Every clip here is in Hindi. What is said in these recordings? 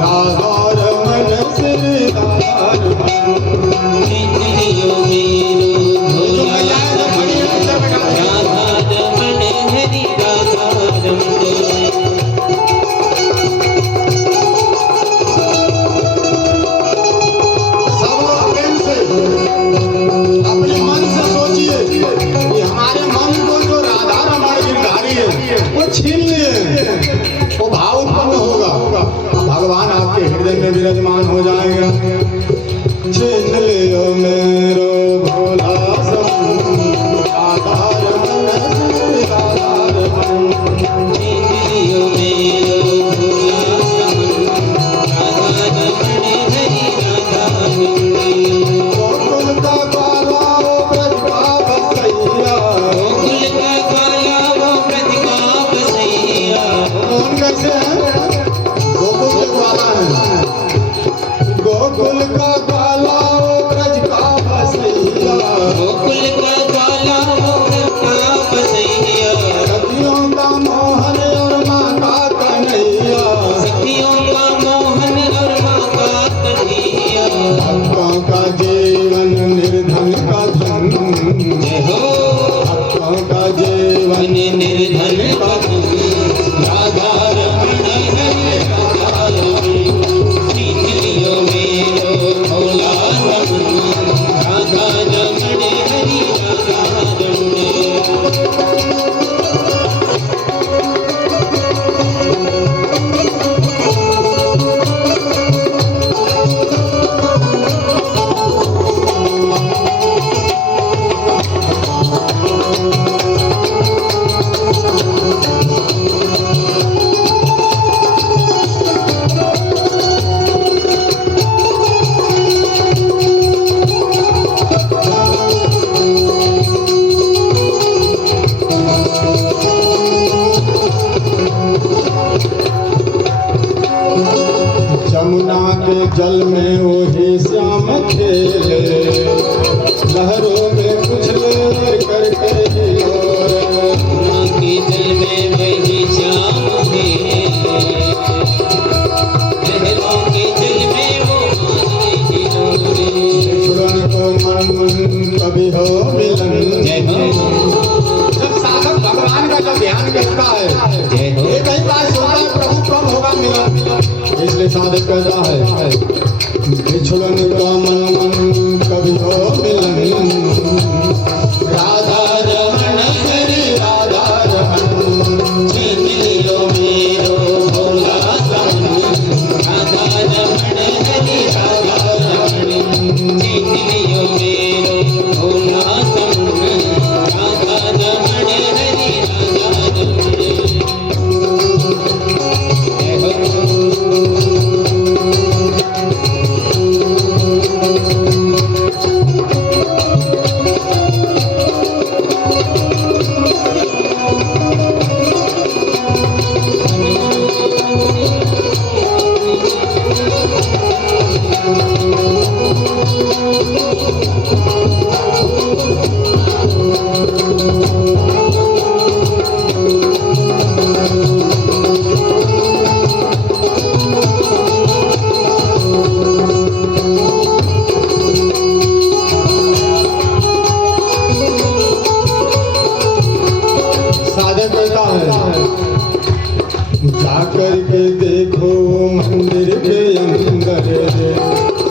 राधा रमन सिरदार जिंदगियों मेरो भोला राधा रमन हरि राधा रमन। छीन लिए वो भाव उत्पन्न होगा, भगवान आपके हृदय में विराजमान हो जाएगा। छीन लियो मेरो भोला राधा रमन राधा रमन। छीन लियो मेरो भोला राधा रमन हरि राधा रमन। गोकुल का काला वो ब्रज का बसैया, गोकुल का काला वो ब्रज का बसैया। कौन कैसे है? गोकुल के ग्वाला है। गोकुल का काला वो ब्रज का बसैया, गोकुल का काला वो ब्रज का बसैया। सखियों का मोहन और माता कन्हैया, सखियों का मोहन और माता कन्हैया। भक्तों का जीवन निर्धन का धन, जय हो भक्तों का जीवन निर्धन का धन। राधा रमण हरि राधा रमण। छीन लियो मेरो भोला रमण राधा रमण हरि राधा रमण। जमुना के जल में वही श्याम खेले, लहरों में उछले करके हिलोरे। यमुना के जल में वही श्याम खेले, लहरों के जल में वो मारे हिलोरे। छुड़न को मन कभी हो मिलन। जय हो जब साधक भगवान का जब ध्यान करता है, जय हो। ये कई बार सोचता है प्रभु कब होगा मिलन, इसलिए साधक कहता है बिछुड़न का मन कभी हो मिलन। राधा रमन हरि राधा रमन। छीन लियो मेरो भोला रमण राधा रमण हरि राधा रमण। छीन लियो मेरो भोला रमण राधा रमण हरि राधा रमण। जय हो साधक कहता है जाकर के देखो मंदिर के अंदर,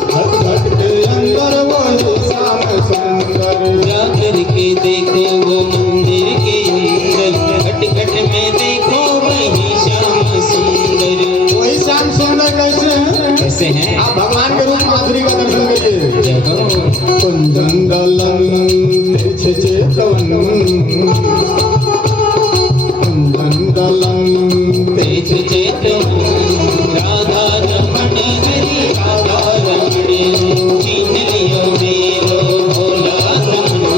घट घट के अंदर वही श्याम सुंदर। जाकर के देखो वो मंदिर के अंदर, घट घट में देखो वही श्याम सुंदर। वही श्याम सुंदर कैसे हैं? कैसे हैं? आप भगवान के रूप माधुरी का दर्शन करिए। जय हो कुंदन दलन तिरछ चेतवन, कुंदन दलन तेज चेतन राधा रमण हरि राधा रमण। छीन लियो मेरो भोला रमण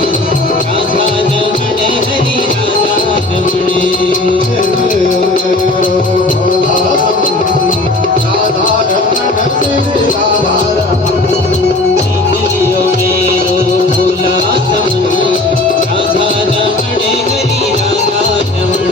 राधा रमण हरि राधा रमण। राधा रमन श्री राधा रमन। छीन लियो मेरो भोला रमण राधा रमण हरि राधा रमण।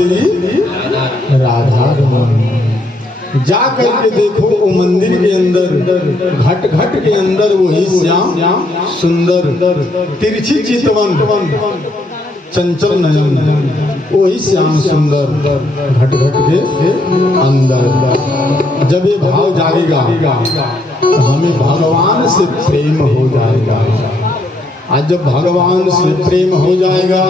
श्री राधा रमन। जा करके देखो वो मंदिर के अंदर घट घट के अंदर वही श्याम सुंदर तिरछी चितवन चंचल नयन वही श्याम सुंदर घट घट के अंदर। जब ये भाव जाएगा तो हमें भगवान से प्रेम हो जाएगा। आज जब भगवान से प्रेम हो जाएगा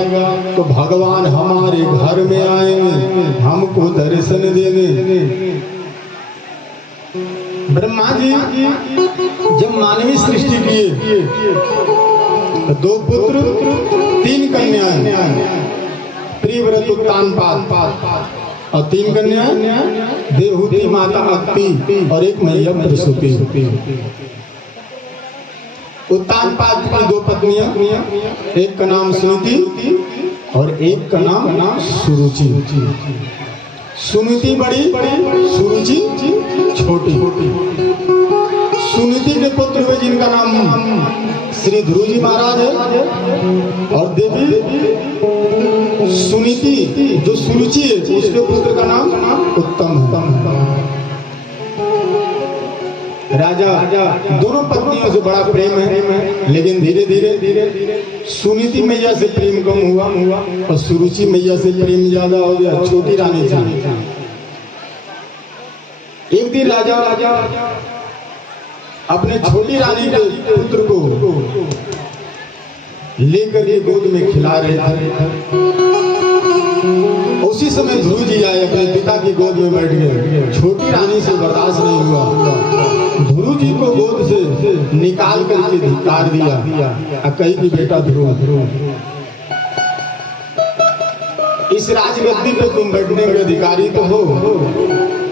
तो भगवान हमारे घर में आएंगे, हमको दर्शन देंगे। ब्रह्मा जी जब मानवीय सृष्टि किए तो 2 पुत्र 3 कन्याएं, प्रियव्रत उत्तानपाद और 3 कन्याएं देवहूति माता अक्ति और एक मैया प्रसूति। उत्तानपाद की 2 पत्नियां, एक का नाम सुनीति और एक का नाम सुरुचि। सुनीति बड़ी, सुरुचि छोटी। सुनीति के पुत्र हुए जिनका नाम श्री ध्रुव जी महाराज है, और देवी सुनीति जो सुरुचि है उसके पुत्र का नाम उत्तम। राजा दोनों पत्नियों से बड़ा प्रेम है, लेकिन धीरे धीरे सुनीति मैया से प्रेम कम हुआ और सुरुचि मैया से प्रेम ज्यादा हो गया, छोटी रानी थी। एक दिन राजा अपने छोटी रानी के पुत्र को लेकर के गोद में खिला रहे थे। उसी समय ध्रुव जी आए, अपने पिता की गोद में बैठ गए। छोटी रानी से बर्दाश्त नहीं हुआ, ध्रुव जी को गोद से निकाल करके धिक्कार दिया। कही कि बेटा ध्रुव, इस राजगद्दी पे तुम बैठने के अधिकारी तो हो,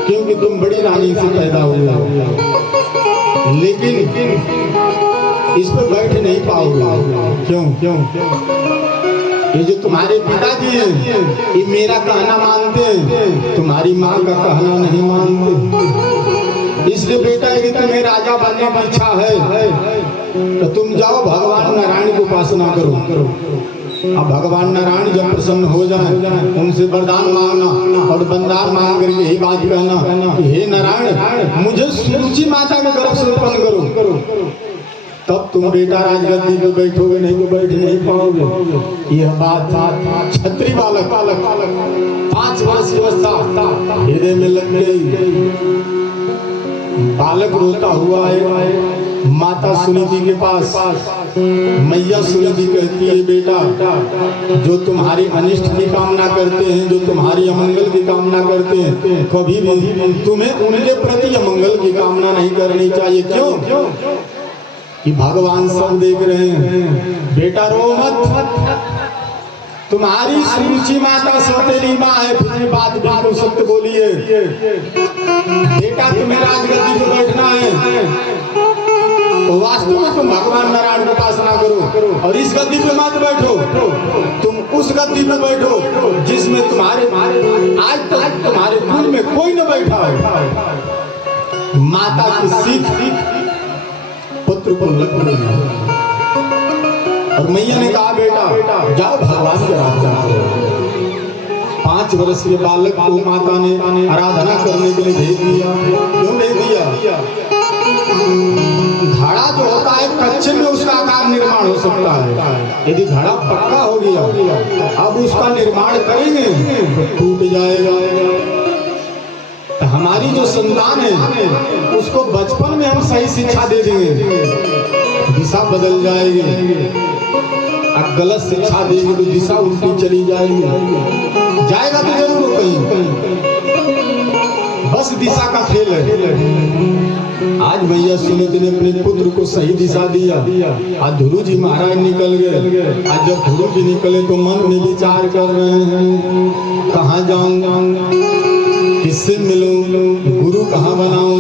क्योंकि तुम बड़ी रानी से पैदा हुए हो, लेकिन इस पर बैठ नहीं पाओगे। क्यों? ये जो तुम्हारे पिताजी हैं ये मेरा कहना मानते हैं, तुम्हारी माँ का कहना नहीं मानते। इसलिए बेटा यदि तुम्हें राजा बनने की इच्छा है तो तुम जाओ भगवान नारायण की उपासना करो। अब भगवान नारायण जब प्रसन्न हो जाए उनसे वरदान मांगना और वरदान मांग करके यही बात कहना कि हे नारायण मुझे सुरुचि माता के गर्भ से उत्पन्न करो, तब तुम बेटा राजगद्दी पे बैठोगे, नहीं तो बैठ नहीं पाओगे। यह बात क्षत्रिय बालक 5 वर्ष की अवस्था हृदय में लग गई। बालक रोता हुआ है माता सुनीति के पास। मैया सुनीति कहती है बेटा जो तुम्हारी अनिष्ट की कामना करते हैं, जो तुम्हारी अमंगल की कामना करते हैं, कभी भी तुम्हें उनके प्रति अमंगल की कामना नहीं करनी चाहिए। क्यों? कि भगवान सब देख रहे हैं। बेटा रो मत, तुम्हारी सुरुचि माता सौतेली माँ है, फिर बात बिल्कुल सत्य बोली है। बेटा तुम्हें राजगद्दी पे बैठना है तो वास्तव में तुम भगवान नारायण की उपासना करो, और इस गद्दी पे मत बैठो, तुम उस गद्दी पे बैठो जिसमें तुम्हारे आज तक तुम्हारे कुल में कोई न बैठा हो। माता की सीख पुत्र को लग गई और मैया ने कहा बेटा जाओ भगवान के आराधना करो। 5 वर्ष के बालक को माता ने आराधना करने के लिए भेज दिया। क्यों भेज दिया? घड़ा जो होता है कच्चे में उसका आकार निर्माण हो सकता है, यदि घड़ा पक्का हो गया अब उसका निर्माण करेंगे तो टूट जाएगा। तो हमारी जो संतान है उसको बचपन में हम सही शिक्षा दे देंगे, दिशा बदल जाएगी। अब गलत शिक्षा देंगे तो दिशा उल्टी चली जाएगी, जाएगा तो जरूर कहीं, बस दिशा का खेल है। आज मैया सुनीति ने अपने पुत्र को सही दिशा दिया। आज ध्रुव जी महाराज निकल गए। आज जब ध्रुव जी निकले तो मन में विचार कर रहे हैं कहाँ जाऊंगा, किससे मिलूं, गुरु कहाँ बनाऊं।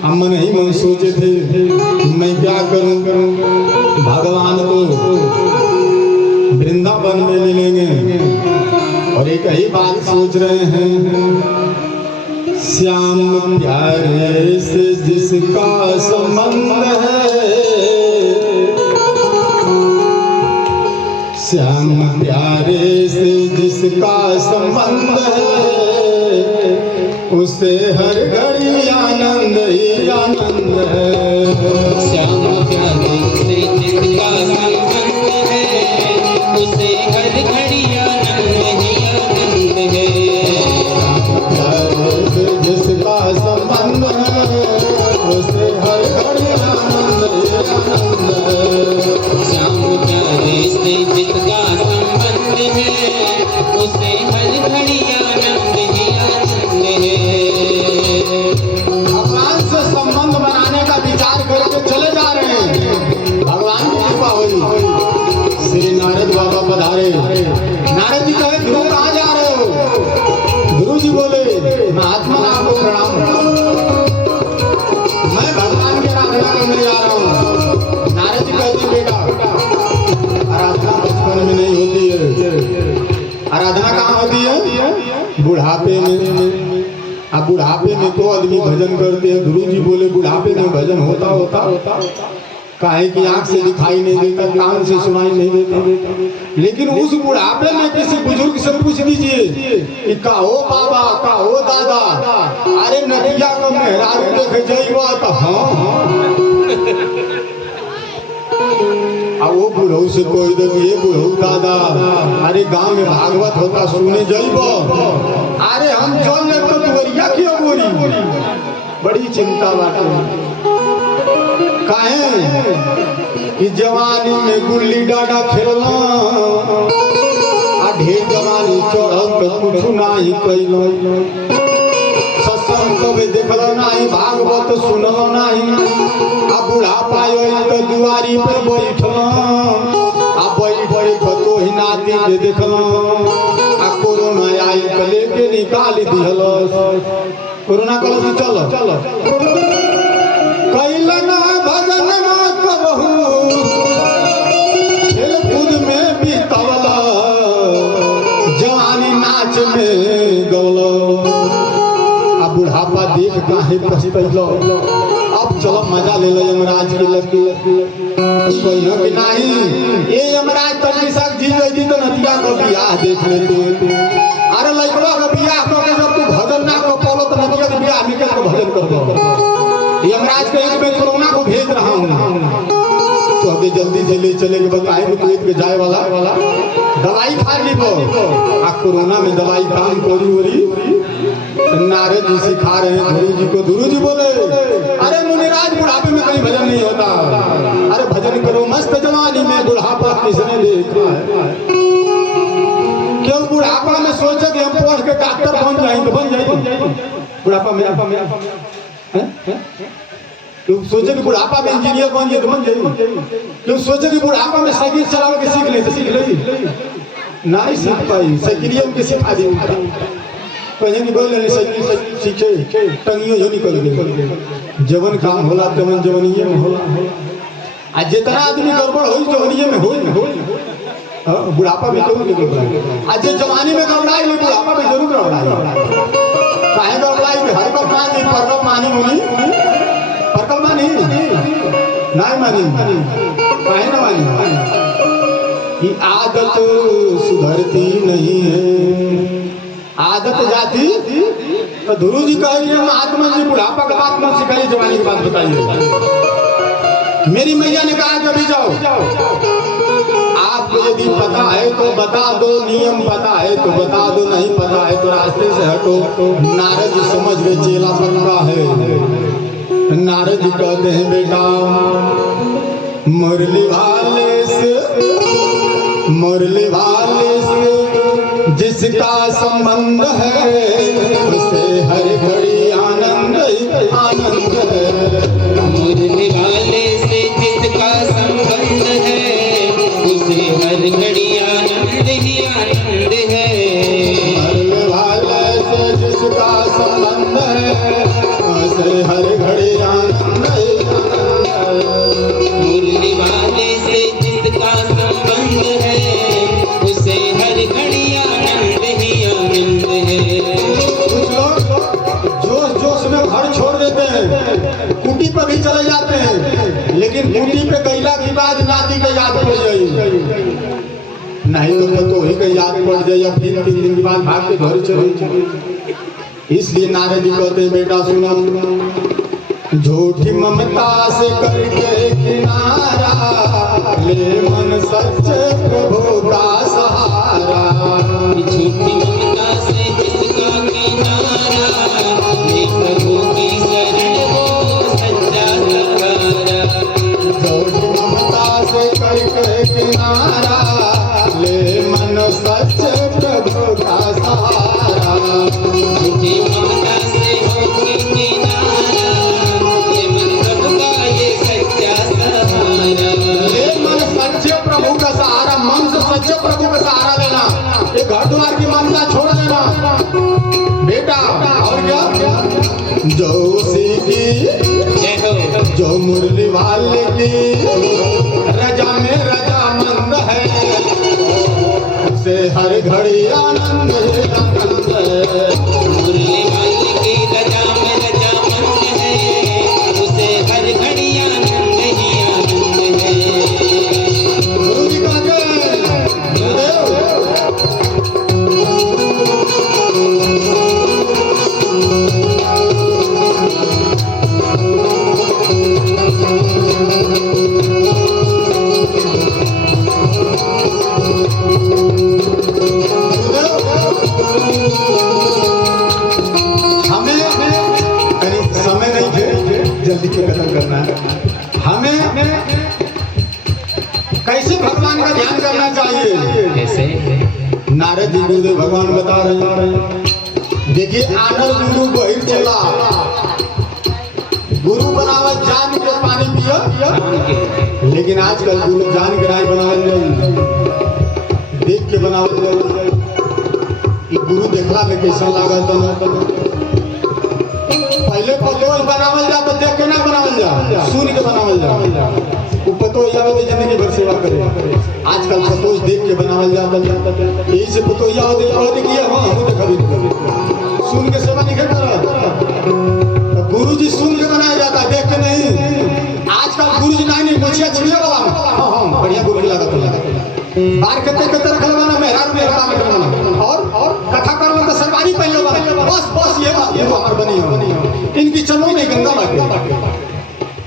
अब मन ही मन सोचे थे कि मैं क्या करूं। भगवान तो वृंदावन में मिलेंगे और एक ही बात सोच रहे हैं, श्याम प्यारे से जिसका संबंध है, श्याम प्यारे से जिसका संबंध है उसे हर घड़ी आनंद ही आनंद है। श्याम प्यारे से जिसका संबंध है उसे हर घड़ी आनंद ही आनंद है। प्यारे से जिसका संबंध है उसे हर घड़ी आनंद ही आनंद है। श्याम प्यारे से जिसका संबंध है उसे हर घड़ी आनंद ही आनंद है। भगवान से संबंध बनाने का विचार करके चले जा रहे हैं। भगवान की कृपा हुई, श्री नारद बाबा पधारे। नारद जी कहे ध्रुव कहाँ जा रहे हो? गुरु जी बोले महात्मा आपको प्रणाम, मैं भगवान की आराधना करने जा रहा हूँ। नारद जी कहते बेटा आराधना बचपन में नहीं होती है, आराधना कहाँ होती है? बुढ़ापे में। अब बुढ़ापे में तो आदमी भजन करते हैं। गुरु जी बोले बुढ़ापे में भजन होता काहे कि आंख से दिखाई नहीं देता, कान से सुनाई नहीं देता। लेकिन उस बुढ़ापे में किसी बुजुर्ग से पूछ लीजिए कि का हो बाबा, का हो दादा, अरे नदिया का मेहरारू देखे जाइबा तो हाँ। अब वो बुढ़ऊ से कोई दे ये बुढ़ऊ दादा, अरे गांव में भागवत होता सुने जाइबो, अरे हम चल ले तो दुवरिया क्यों बोरी। बड़ी चिंता बात काहे कि जवानी में गुल्ली डाडा खेलना आ ढेर जवानी चढ़ल तो कुछ नहीं कैलो। सत्संग कभी देखल नहीं, भागवत सुनल नहीं। आ बुढ़ापा तो दुआरी पर बैठल आ बैठ तो ही नाती के देखल। आ कोरोना आई तो लेके निकाल दिहल। कोरोना कल से चल कैलन भजन न कबहू खेल कूद में बीतवल, जवानी नाच में गवल। आ बुढ़ापा देख काहे पछतैलो। अब चलो मजा ले लो यमराज के लगे। कहना कि नहीं ये यमराज तक सब जी गई तो नतिया का बियाह देख लेते। अरे लड़का का बियाह करके जब तू भजन ना कर पालो तो नतिया के बियाह में क्या भजन कर दो। यमराज के एक में कोरोना को भेज रहा हूँ तो अभी जल्दी से ले चले के बताए तो एक पे जाए वाला दवाई खा ली वो। आ कोरोना में दवाई काम कोरी होरी। नारद जी सिखा रहे हैं गुरु जी को। गुरु जी बोले अरे मुनिराज बुढ़ापे में कहीं भजन नहीं होता। अरे भजन करो मस्त जवानी में, बुढ़ापा किसने देखा है? क्यों बुढ़ापा में सोचे कि हम पढ़ के डॉक्टर बन जाएंगे तो बन जाएंगे। बुढ़ापा में तो सोचे कि बुढ़ापा में इंजीनियर बन जाए तो बन जाए। तो सोचे कि बुढ़ापा में साइकिल चला के सीख ले तो सीख ले नहीं सीख पाई। साइकिलियों के सिखा दी कहीं की बोले साइकिल सीखे टंगियो जो निकल गए। जवन काम होला तवन जवनिये में होला। आज जितना आदमी गड़बड़ हो जवनिये में हो बुढ़ापा में जरूर गड़बड़। आज जवानी में गड़बड़ाई नहीं, बुढ़ापा में जरूर गड़बड़ाई। काहे गड़बड़ाई में हर बात मानी परकल मानी मुनी परकल मानी नहीं मानी काहे ना मानी। ये आदत सुधरती नहीं है, आदत जाती। तो गुरु जी कहे कि महात्मा जी बुढ़ापा का बात मत सिखाइए, जवानी की बात बताइए। मेरी मैया ने कहा कि अभी जाओ, आपको यदि पता है तो बता दो, नियम पता है तो बता दो, नहीं पता है तो रास्ते से हटो। नारद जी समझ गए चेला पक्का है। नारद जी कहते हैं बेटा मुरली वाले से जिसका संबंध है उसे हर घड़ी आनंद आनंद है। मुरली वाले से जिसका संबंध है उसे हर घड़ी आनंद ही आनंद है। मुरली वाले से जिसका संबंध है उसे हर घड़ी आनंद आनंद है। मुरली वाले से जिसका संबंध है उसे हर घड़ी आनंद ही आनंद है। कुछ लोग जोश नहीं तो पतो ही के याद पड़ जाए या फिर 3 दिन के बाद भाग के घर चले। इसलिए नारद जी कहते बेटा सुनो, झूठी ममता से करके किनारा, ले मन सच्चे प्रभु का सहारा। झूठी ममता से किसका किनारा, ले प्रभु की शरण वो सच्चा सहारा। झूठी ममता से करके किनारा, ले मन सच्चे प्रभु का सहारा। झूठी ममता से होके किनारा, ये मन प्रभु का ये सच्चा सहारा। ले मन सच्चे प्रभु का सहारा, मन से सच्चे प्रभु का सहारा लेना। ये घर द्वार की ममता छोड़ देना बेटा। और क्या जो सीखी जय हो। जो मुरली वाले की रजा में रजामंद है, उसे हर घड़ी आनंद ही आनंद है। मुरली वाले की रजा में रजामंद है, उसे हर घड़ी आनंद ही आनंद है। गुरु जी कहते हैं गुरुदेव, जल्दी के कदम करना है। हमें कैसे भगवान का ध्यान करना चाहिए? कैसे? नारद जी गुरुदेव भगवान बता रहे हैं। देखिए आनर गुरु बहिर चला, गुरु बनावत जान के पानी पिया, लेकिन आजकल गुरु जान के राय बनावल जाए, देख के बनावल जाए। गुरु देखला में कैसा लागत? पहले पतोह बनावल जा तो देख के ना बनावल जा, सुन के बनावल जा। वो पतोह जावे तो जिंदगी भर सेवा करे। आजकल पतोह देख के बनावल जा, यही से पतोह जावे तो किया हम देखा भी सुन के सेवा नहीं करता। गुरु जी सुन के बनाया जाता, देख के नहीं। आजकल गुरु जी नहीं मुझे छिड़े वाला हाँ बढ़िया गुरु लागत बार कते रखल वाला मेहरान में काम करना और कथा करना तो सरकारी पहले वाला बस ये हमार बनी हो। इनकी चलो में गंगा बाटे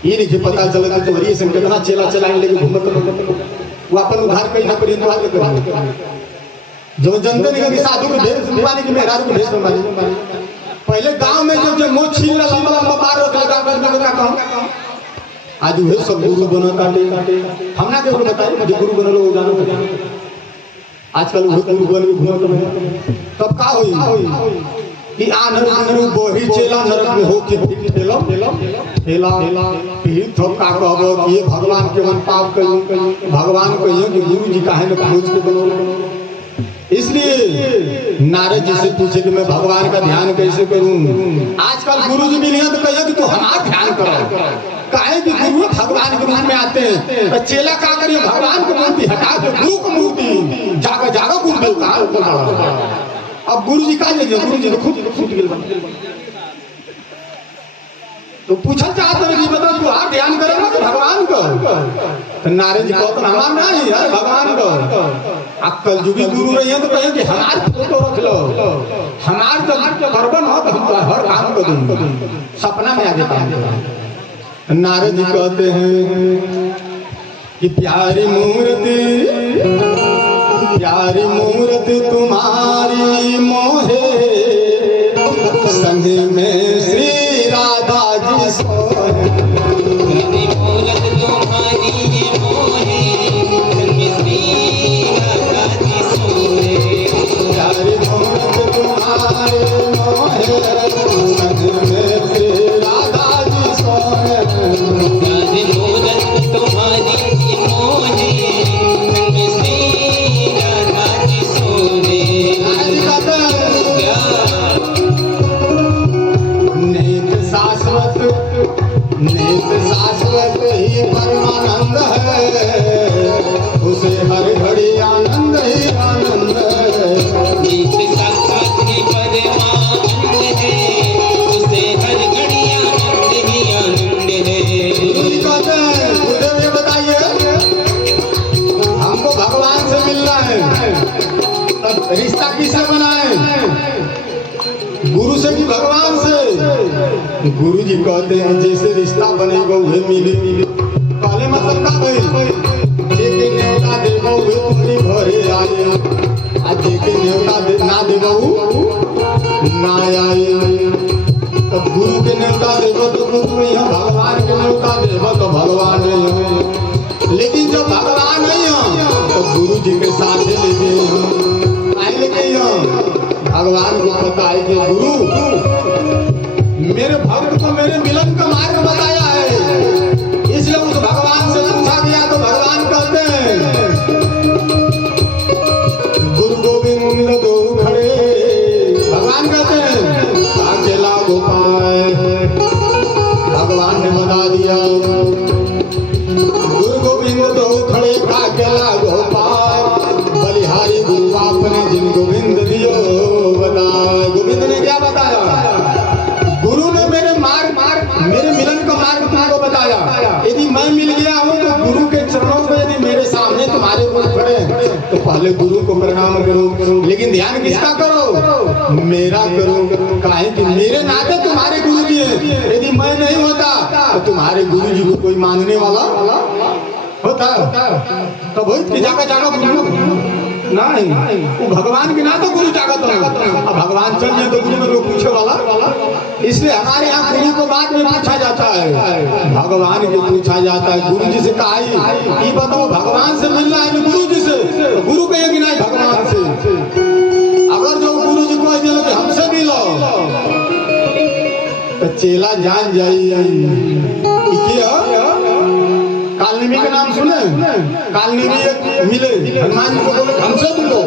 ये नहीं पता चला तो हरी से कितना चेला चलाने लगे घूमत वो अपन उधार कहीं ना कहीं उधार कर जो जनते नहीं कि साधु के भेष दीवानी के मेहरान के भेष में पहले गांव में जो मोछ छीन लंबा लंबा बार रख लगा कर का कहूं आज वे सब गुरु बना काटे हमना के गुरु बताए मुझे गुरु बनलो जानो आजकल वो गुरु बन के घूमत रहे तब का होई कि आनर बोही चेला नरक में हो के ठेला फिर तो का कहबो कि ये भगवान के मन पाप करियो भगवान को ये कि गुरु जी काहे न खोज के बनो। इसलिए नारद जी से पूछे कि मैं भगवान का ध्यान कैसे करूं। आजकल गुरु जी मिले तो कहिए कि तू हमारा ध्यान करो काहे कि गुरु भगवान के रूप में आते हैं तो चेला का करिए भगवान की मूर्ति हटा के गुरु की मूर्ति जागा गुरु देवता। अब गुरु जी का गुरु जी खुद छूट गए तो पूछा चाहते हैं कि बता तू आ ध्यान करेगा तो भगवान को तो नारद जी कहते हमारा नहीं है भगवान को अक्कल जुगी गुरु रही है तो कहे कि हमारे फोटो रख लो हमारे तो करबन हो तो हम हर काम को दूंगा सपना में आगे काम करें। नारद जी कहते हैं कि प्यारी मूर्ति तुम्हारी मोहे संग में श्री राधा जी सोहे। प्यारी मूरत तुम्हारी मोहे संग में श्री राधा जी सोहे। प्यारी मूर्ति तुम्हारी मोहे संग में श्री राधा जी सोहे। प्यारी मूरत तुम्हारी मोहे संग में श्री राधा जी सोहे। नारद जी कहते हैं गुरु से कि भगवान से? गुरु जी कहते हैं जैसे रिश्ता बनेगा वही मिली। पहले मतलब का भाई देखे न्योता देबो वे तुम्हारी घरे आए, आ देखे न्योता ना देबो ना आए। तो गुरु के न्योता देबो तो गुरु नहीं है, भगवान के न्योता देबो तो भगवान नहीं है। लेकिन जब भगवान नहीं है तो गुरु जी के साथ ले गए आए, लेकिन भगवान को पता है कि गुरु मेरे भक्त को मेरे मिलन का मार्ग बताया है, इसलिए उस भगवान से पूछा गया तो भगवान कहते हैं गुरु गोविंद दो खड़े। भगवान कहते हैं अकेला गोपाल, भगवान ने बता दिया गुरु गोविंद दो खड़े अकेला गोपाल, बलिहारी गुरु आपने जिन गोविंद दियो बता। गोविंद ने क्या बताया? गुरु ने मेरे मेरे मिलन का मार्ग तुमको बताया। यदि मैं मिल गया हूँ तो गुरु के चरणों में यदि मेरे सामने तुम्हारे गुरु खड़े तो पहले गुरु को प्रणाम करो, लेकिन ध्यान किसका करो? मेरा करो। काहे कि मेरे नाते तुम्हारे गुरु जी हैं, यदि मैं नहीं होता तो तुम्हारे गुरु जी को कोई मानने वाला होता तब वही जाकर जागा गुरु नहीं, वो भगवान के ना तो गुरु जागत हो। अब भगवान चल जाए तो गुरु में लोग पूछे वाला, इसलिए हमारे यहाँ गुरु को बाद में पूछा जाता है, भगवान को पूछा जाता है। गुरु जी से कहा ये बताओ भगवान से मिलना है गुरु जी से, तो गुरु कहेगी नहीं भगवान से। अगर जो गुरु जी को दिलो कि हमसे मिलो तो चेला जान जाई। कालनेमी का नाम सुने? कालनेमी मिले हनुमान जी को, बोले हमसे मिलो।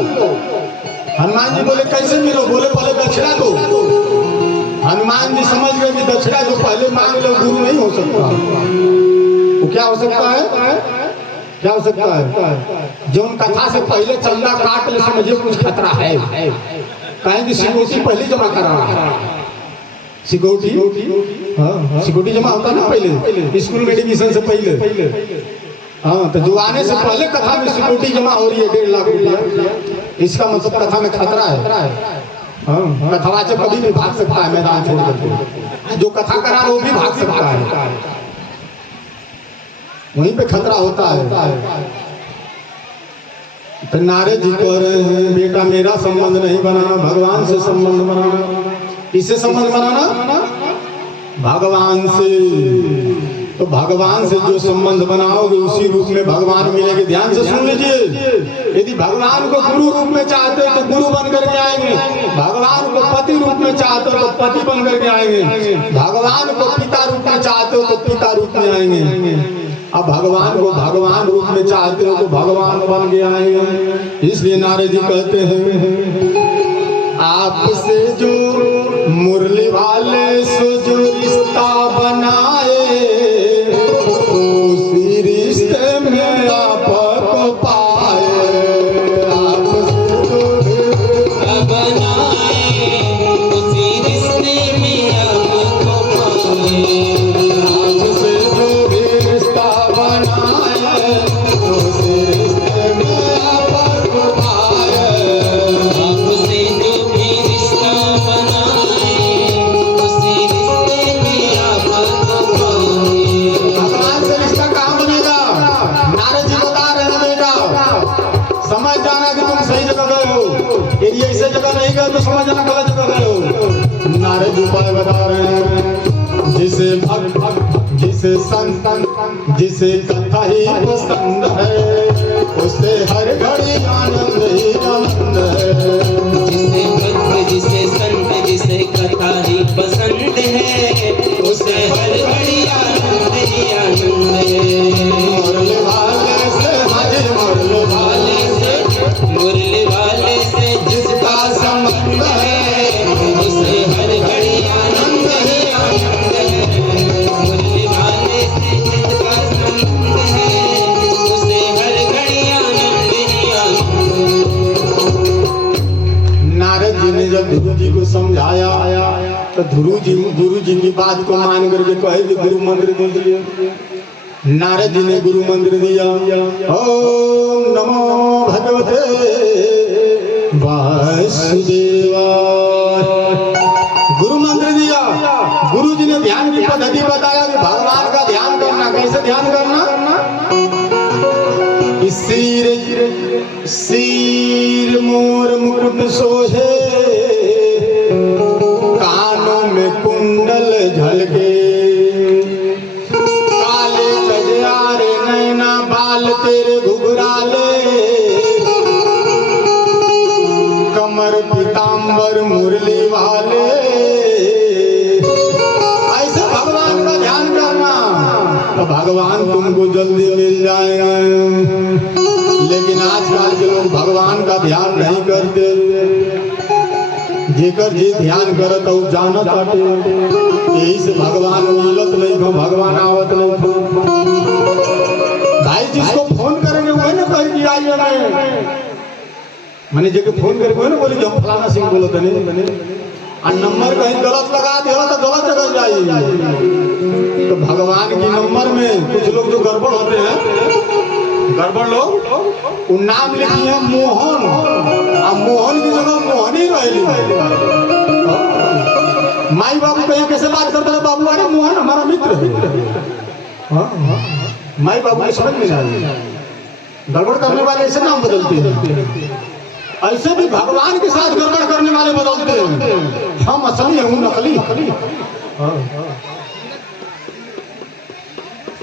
हनुमान जी बोले कैसे मिलो? बोले पहले दक्षिणा दो। हनुमान जी समझ गए कि दक्षिणा जो पहले मांग लो गुरु नहीं हो सकता। वो क्या हो सकता है? क्या हो सकता है? जो उन कथा से पहले चंदा काट ले समझे कुछ खतरा है। कहें कि सिक्योरिटी पहले जमा करा, सिक्योरिटी जमा होता ना पहले स्कूल में एडमिशन से पहले। हाँ, तो जो आने से पहले कथा में सिक्योरिटी जमा हो रही है 1.5 लाख रुपया, इसका मतलब कथा में खतरा है। हाँ, कथावा से कभी भी भाग सकता है मैदान छोड़ करके, जो कथा करा वो भी भाग सकता है, वहीं पे खतरा होता है। तो नारद जी कह रहे हैं बेटा मेरा संबंध नहीं बनाना, भगवान से संबंध बनाना। किससे संबंध बनाना? भगवान से। तो भगवान से जो संबंध बनाओगे उसी रूप में भगवान मिलेंगे। ध्यान से सुन लीजिए, यदि भगवान को गुरु रूप में चाहते हो तो गुरु बन करके आएंगे, भगवान को पति रूप में चाहते हो तो पति बन करके आएंगे, भगवान को पिता रूप में चाहते हो तो पिता रूप में आएंगे। अब भगवान को भगवान रूप में चाहते हो तो भगवान बन के आएंगे। इसलिए नारद जी कहते हैं आपसे जो मुरली वाले सो जो रिश्ता बनाए, उसी रिश्ते में आपको पाए। आपसे जो रिश्ता बनाए उसी रिश्ते में आपको पाए। आपसे जो रिश्ता बनाए उसी रिश्ते में आपको पाए। आपसे जो भी रिश्ता बनाए उसी रिश्ते में आपको पाए। भगवान से रिश्ता कहाँ बनेगा? नारद जी बता रहे हैं बेटा समझ जाना कि तुम सही जगह गए हो, यदि ऐसे जगह नहीं गए तो समझ जाना गलत जगह गए हो। नारद जी उपाय बता रहे हैं जिसे भक्त जिसे संतन जिसे कथा ही पसंद है उससे हर घड़ी आनंद ही आनंद है। जिसे भक्त जिसे संत जिसे कथा ही पसंद है उसे हर घड़ी आनंद ही आनंद है। मुरली वाले से हाजिर मुरली वाले से जिसका संबंध है उसे हर घड़ी आनंद ही आनंद है। मुरली वाले से जिसका संबंध है उसे हर घड़ी आनंद ही आनंद है। नारद जी ने जब ध्रुव जी को समझाया तो गुरु जी की बात को मान करके कहे कि गुरु मंत्र दे दिया। नारद जी ने गुरु मंत्र दिया ओम नमो भगवते वासुदेवाय। गुरु जी ने ध्यान की पद्धति बताया कि भगवान का ध्यान करना, कैसे ध्यान करना? सिर मोर मुकुट सोहे, कानों में कुंडल झलके, काले कजरारे नैना बाल तेरे घुघराले, कमर पीतांबर मुरली वाले। ऐसे भगवान का ध्यान करना तो भगवान तुमको जल्दी मिल जाएगा। लेकिन आजकल के लोग भगवान का ध्यान नहीं करते। जेकर जी ध्यान करत और जाना चाहते, यही से भगवान मिलत नहीं हो, भगवान आवत नहीं हो। भाई जिसको फोन करेंगे वही ना कह कि आइए मैंने जेके फोन करके वही ना बोली हम फलाना सिंह बोलो तो नहीं, और नंबर कहीं गलत लगा दिया तो गलत जगह जाइए। तो भगवान की नंबर में कुछ लोग जो गड़बड़ होते हैं, गड़बड़ लोग वो नाम लिखी है मोहन, और मोहन की जगह मोहनी रही। माई बाबू कहीं कैसे बात करते हैं, बाबू अरे मोहन हमारा मित्र है। माई बाबू की समझ में नहीं, गड़बड़ करने वाले ऐसे नाम बदलते हैं। ऐसे भी भगवान के साथ गड़बड़ करने वाले बदलते हैं। हम असली हूँ नकली।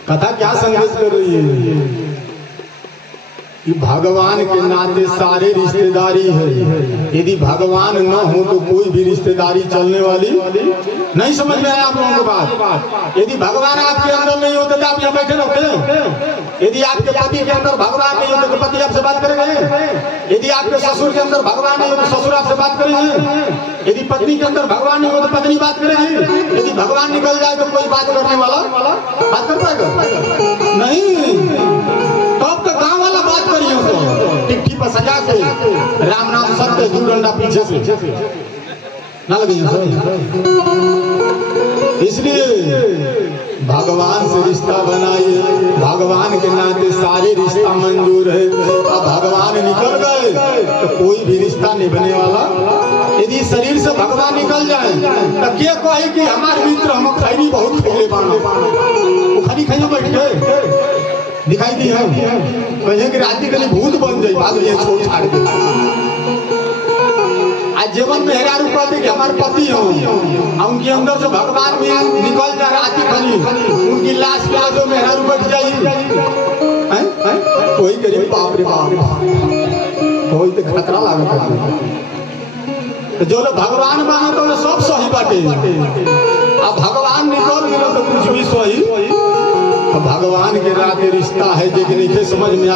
कथा क्या संदेश कर रही है कि भगवान के नाते सारे रिश्तेदारी है। यदि भगवान न हो तो कोई भी रिश्तेदारी चलने वाली नहीं। समझ में आया आप लोगों को बात? यदि भगवान आपके अंदर नहीं होते तो आप यहाँ बैठे रहते। यदि आपके पति के अंदर भगवान नहीं होते तो पति आपसे बात करेंगे। यदि आपके ससुर के अंदर भगवान नहीं हो तो ससुर आपसे बात करेंगे। यदि पत्नी के अंदर भगवान नहीं हो तो पत्नी बात करेगी। यदि भगवान निकल जाए तो कोई बात करने वाला बात कर पाएगा नहीं। तो अब तो गाँव वाला बात करिए उसको टिक्की पर सजा के राम नाम सत्य दू डंडा पीछे से ना लगे। इसलिए भगवान से रिश्ता बनाइए। भगवान के नाते सारे रिश्ता मंजूर है। अब भगवान निकल गए तो कोई भी रिश्ता निभाने वाला। यदि शरीर से भगवान निकल जाए तो क्या कहे कि हमारे मित्र हम खैनी बहुत खेले वो खाली खैनी बैठ गए दिखाई दी है कहे कि रात्रि के लिए भूत बन जाए भाग ये छोड़ छाड़ के। आज जीवन में हेरा रूपा कि हमारे पति हो, उनके अंदर से भगवान भी निकल जाए रात्रि खली, उनकी लाश के आगे मेहरा रूप बैठ जाए। कोई करीब बाप रे बाप, कोई तो खतरा लागत है। जो लोग भगवान मानो तो सब सही बाटे। अब भगवान निकल गए तो कुछ भी सही। भगवान के नाते रिश्ता है, लेकिन समझ में